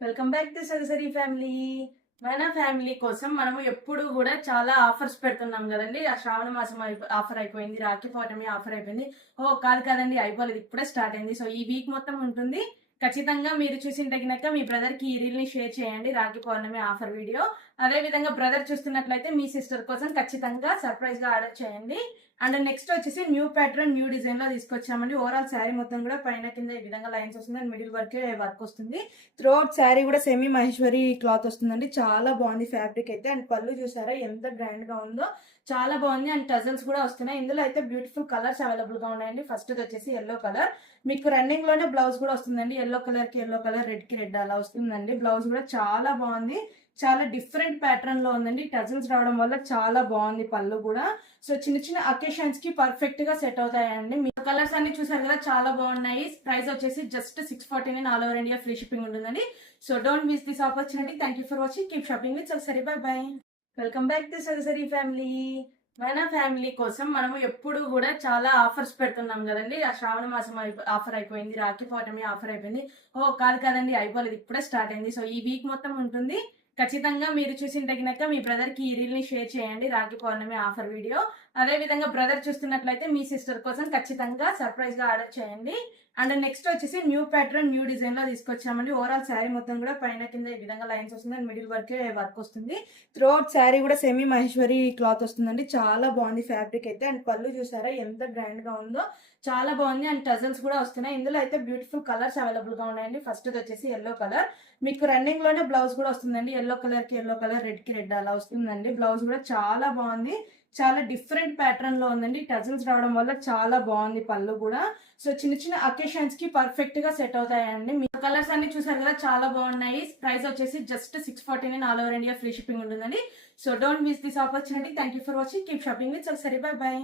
Welcome back to Sarisari family. మన family కోసం మనము ఎప్పుడు కూడా చాలా ఆఫర్స్ పెడుతున్నాం కదండి. ఆ శ్రావణ మాసం ఆఫర్ అయిపోయింది, రాఖీ పౌర్ణమి ఆఫర్ అయిపోయింది. కాదు కదండి, అయిపోలేదు, ఇప్పుడే స్టార్ట్ అయింది. సో ఈ వీక్ మొత్తం ఉంటుంది. ఖచ్చితంగా మీరు చూసింటే గినక మీ బ్రదర్ కి ఈ రీల్ ని షేర్ చేయండి, రాఖీ పౌర్ణమి ఆఫర్ వీడియో. అదే విధంగా బ్రదర్ చూస్తున్నట్లయితే మీ సిస్టర్ కోసం ఖచ్చితంగా సర్ప్రైజ్ గా ఆర్డర్ చేయండి. అండ్ నెక్స్ట్ వచ్చేసి న్యూ ప్యాటర్న్ న్యూ డిజైన్ లో తీసుకొచ్చామండి. ఓవరాల్ శారీ మొత్తం కూడా పైన కింద ఈ విధంగా లైన్స్ వస్తుంది అండ్ మిడిల్ వరకే వర్క్ వస్తుంది. త్రోట్ శారీ కూడా సెమీ మహేశ్వరి క్లాత్ వస్తుందండి. చాలా బాగుంది ఫ్యాబ్రిక్ అయితే. అండ్ పళ్ళు చూసారా ఎంత గ్రాండ్ గా ఉందో, చాలా బాగుంది. అండ్ టజల్స్ కూడా వస్తున్నాయి. ఇందులో అయితే బ్యూటిఫుల్ కలర్స్ అవైలబుల్ గా ఉన్నాయండి. ఫస్ట్ వచ్చేసి ఎల్లో కలర్, మీకు రన్నింగ్ లోనే బ్లౌజ్ కూడా వస్తుందండి. ఎల్లో కలర్ కి ఎల్లో కలర్, రెడ్ కి రెడ్ అలా వస్తుందండి. బ్లౌజ్ కూడా చాలా బాగుంది, చాలా డిఫరెంట్ ప్యాటర్న్ లో ఉందండి. టజల్స్ రావడం వల్ల చాలా బాగుంది పళ్ళు కూడా. సో చిన్న చిన్న అకేషన్స్ కి పర్ఫెక్ట్ గా సెట్ అవుతాయండి. మీ కలర్స్ అన్ని చూసారు కదా, చాలా బాగున్నాయి. ప్రైస్ వచ్చేసి just 649 all over India free shipping ఉంటుందండి. So don't miss this opportunity. Thank you for watching. Keep shopping with Sarisari. Bye bye. Welcome back to Sarisari family. మన ఫ్యామిలీ కోసం మనము ఎప్పుడు కూడా చాలా ఆఫర్స్ పెడుతున్నాం కదండి. ఆ శ్రావణ మాసం ఆఫర్ అయిపోయింది, రాఖీ పౌర్ణమి ఆఫర్ అయిపోయింది. కాదు కదండి, అయిపోలేదు, ఇప్పుడే స్టార్ట్ అయింది. సో ఈ వీక్ మొత్తం ఉంటుంది. ఖచ్చితంగా మీరు చూసింటే గినక మీ బ్రదర్ కి ఈ రీల్ ని షేర్ చేయండి, రాఖీ పౌర్ణమి ఆఫర్ వీడియో. అదే విధంగా బ్రదర్ చూస్తున్నట్లయితే మీ సిస్టర్ కోసం ఖచ్చితంగా సర్ప్రైజ్ గా ఆర్డర్ చేయండి. అండ్ నెక్స్ట్ వచ్చేసి న్యూ ప్యాటర్న్ న్యూ డిజైన్ లో తీసుకొచ్చామండి. ఓవరాల్ శారీ మొత్తం కూడా పైన కింద ఈ విధంగా లైన్స్ వస్తుంది అండ్ మిడిల్ వరకే వర్క్ వస్తుంది. త్రోట్ శారీ కూడా సెమీ మహేశ్వరి క్లాత్ వస్తుందండి. చాలా బాగుంది ఫ్యాబ్రిక్ అయితే. అండ్ పళ్ళు చూసారా ఎంత గ్రాండ్ గా ఉందో, చాలా బాగుంది. అండ్ టజల్స్ కూడా వస్తున్నాయి. ఇందులో అయితే బ్యూటిఫుల్ కలర్స్ అవైలబుల్ గా ఉన్నాయండి. ఫస్ట్ వచ్చేసి ఎల్లో కలర్, మీకు రన్నింగ్ లోనే బ్లౌజ్ కూడా వస్తుందండి. ఎల్లో కలర్ కి ఎల్లో కలర్, రెడ్ కి రెడ్ అలా వస్తుందండి. బ్లౌజ్ కూడా చాలా బాగుంది, చాలా డిఫరెంట్ ప్యాటర్న్ లో ఉందండి. టజల్స్ రావడం వల్ల చాలా బాగుంది పళ్ళు కూడా. సో చిన్న చిన్న అకేషన్స్ కి పర్ఫెక్ట్ గా సెట్ అవుతాయండి. మీ కలర్స్ అన్ని చూసారు కదా, చాలా బాగున్నాయి. ప్రైస్ వచ్చేసి just 649 all over India free shipping ఉంటుందండి. So don't miss this opportunity. Thank you for watching. Keep shopping with Sarisari. Bye by.